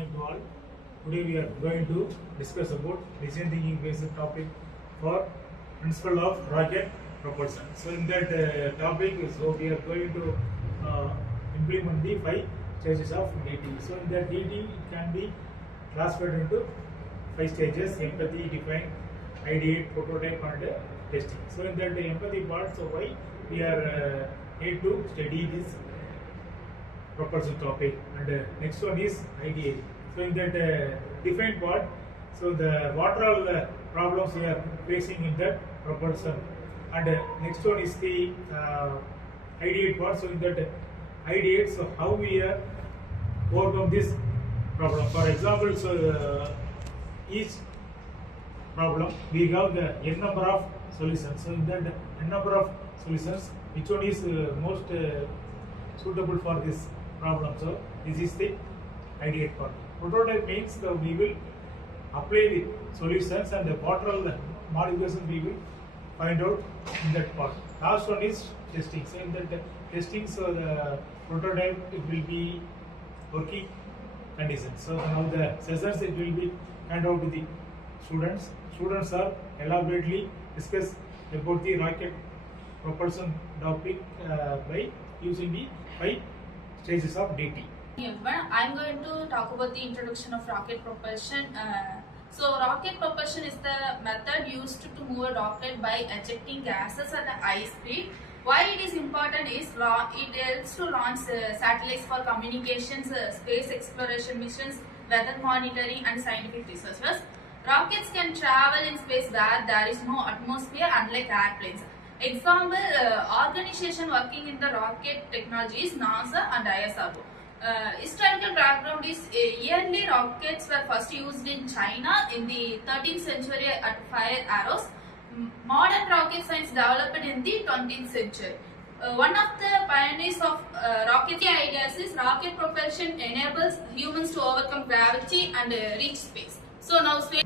morning to all. Today we are going to discuss about design thinking based topic for principle of rocket propulsion. So in that topic, so we are going to implement the 5 stages of DT. So in that DT it can be classified into 5 stages: empathy, define, ideate, prototype, and testing. So in that empathy part, so why we are need to study this propulsion topic, and next one is ideate. So in that define part, so what are all the problems we are facing in that propulsion, and next one is the ideate part. So in that ideate, so how we are overcome this problem. For example, so each problem we have the n number of solutions. So in that n number of solutions, which one is most suitable for this problem? So this is the ideate part. Prototype means we will apply the solutions, and what are the modifications we will find out in that part. Last one is testing. So in that testing, so the prototype it will be working conditions. So now the sessions it will be hand out to the students. Students are elaborately discuss about the rocket propulsion topic by using the 5 stages of DT. I'm going to talk about the introduction of rocket propulsion. So rocket propulsion is the method used to move a rocket by ejecting gases at a high speed. Why it is important is it helps to launch satellites for communications, space exploration missions, weather monitoring, and scientific researches. Rockets can travel in space where there is no atmosphere, unlike airplanes. Example, organization working in the rocket technology is NASA and ISRO. Historical background is early rockets were first used in China in the 13th century at fire arrows. Modern rocket science developed in the 20th century. One of the pioneers of rocket ideas is rocket propulsion enables humans to overcome gravity and reach space. So now space.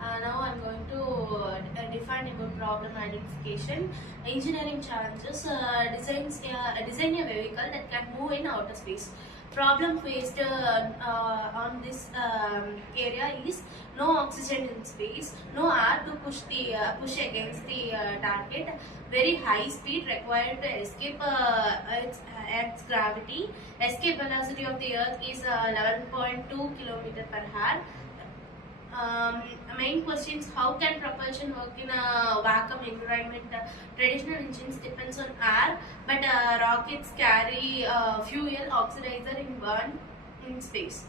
Now I'm going to define about problem identification. Engineering challenges. Design a vehicle that can move in outer space. Problem faced on this area is no oxygen in space, no air to push against the target, very high speed required to escape Earth's gravity. Escape velocity of the Earth is 11.2 km per hour. Main questions: how can propulsion work in a vacuum environment? Traditional engines depends on air, but rockets carry fuel oxidizer in burn in space.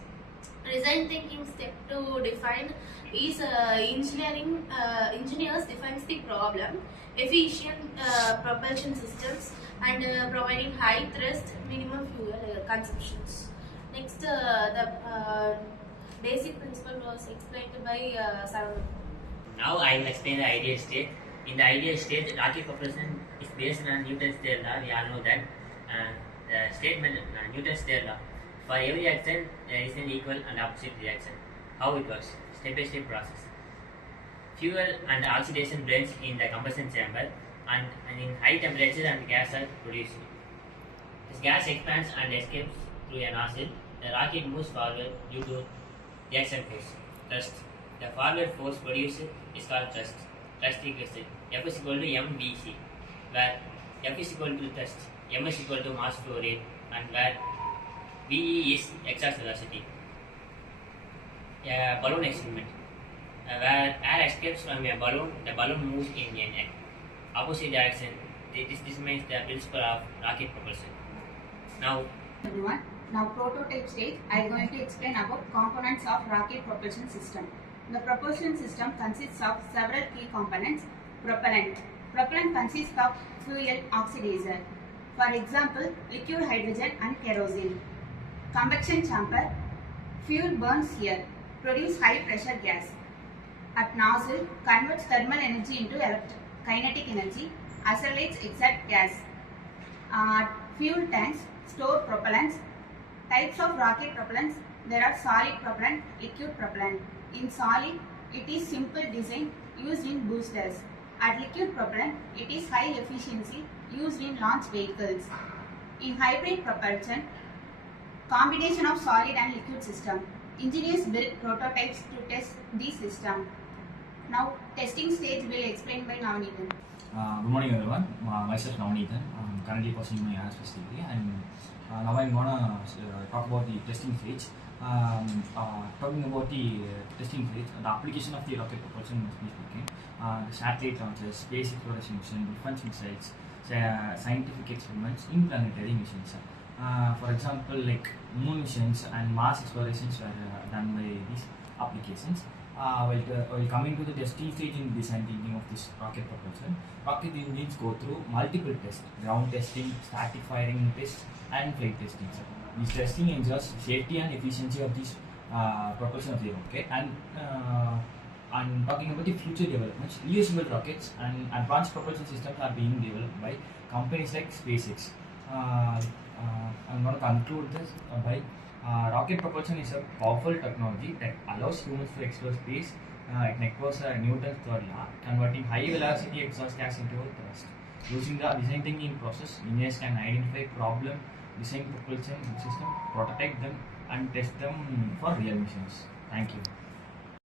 Design thinking step to define is engineers defines the problem, efficient propulsion systems, and providing high thrust, minimum fuel consumptions. Next, the basic principle was explained by Saravanan. Now I will explain the ideal state. In the ideal state, rocket propulsion is based on Newton's third law. We all know that the statement Newton's third law. For every action, there is an equal and opposite reaction. How it works? Step-by-step process. Fuel and oxidation blends in the combustion chamber, and in high temperature and gas are produced. This gas expands and escapes through a nozzle. The rocket moves forward due to reaction force, thrust. The forward force produced is called thrust. Thrust equals F is equal to mvc, where F is equal to thrust, m is equal to mass flow rate, and where ve is exhaust velocity. A balloon experiment, where air escapes from a balloon, the balloon moves in an opposite direction. This means the principle of rocket propulsion. Now, everyone. Now prototype stage, I am going to explain about components of rocket propulsion system. The propulsion system consists of several key components. Propellant. Propellant consists of fuel oxidizer. For example, liquid hydrogen and kerosene. Combustion chamber. Fuel burns here. Produce high pressure gas. At nozzle, converts thermal energy into kinetic energy. Accelerates exhaust gas. Fuel tanks store propellants. Types of rocket propellants: there are solid propellant, liquid propellant. In solid, it is simple design used in boosters. At liquid propellant, it is high efficiency used in launch vehicles. In hybrid propulsion, Combination of solid and liquid system. Engineers build prototypes to test the system. Now, testing stage will explain by Navneethan. Good morning, everyone. Myself Navneethan. I'm currently pursuing my aerospace degree, and now I'm gonna talk about the testing stage. Talking about the testing stage, the application of the rocket propulsion must be speaking. The satellite launches, space exploration mission, defense missiles, scientific experiments in planetary missions. For example, like moon missions and Mars explorations were done by these applications. While coming to the testing stage in design thinking of this rocket propulsion, rocket engines go through multiple tests: ground testing, static firing tests, and flight testing. So, these testing ensures safety and efficiency of this propulsion of the rocket. And talking about the future developments, reusable rockets and advanced propulsion systems are being developed by companies like SpaceX. I'm going to conclude this by rocket propulsion is a powerful technology that allows humans to explore space. It echoes Newton's third law, converting high velocity exhaust gas into a thrust. Using the design thinking process, engineers can identify problem, design propulsion system, prototype them, and test them for real missions. Thank you.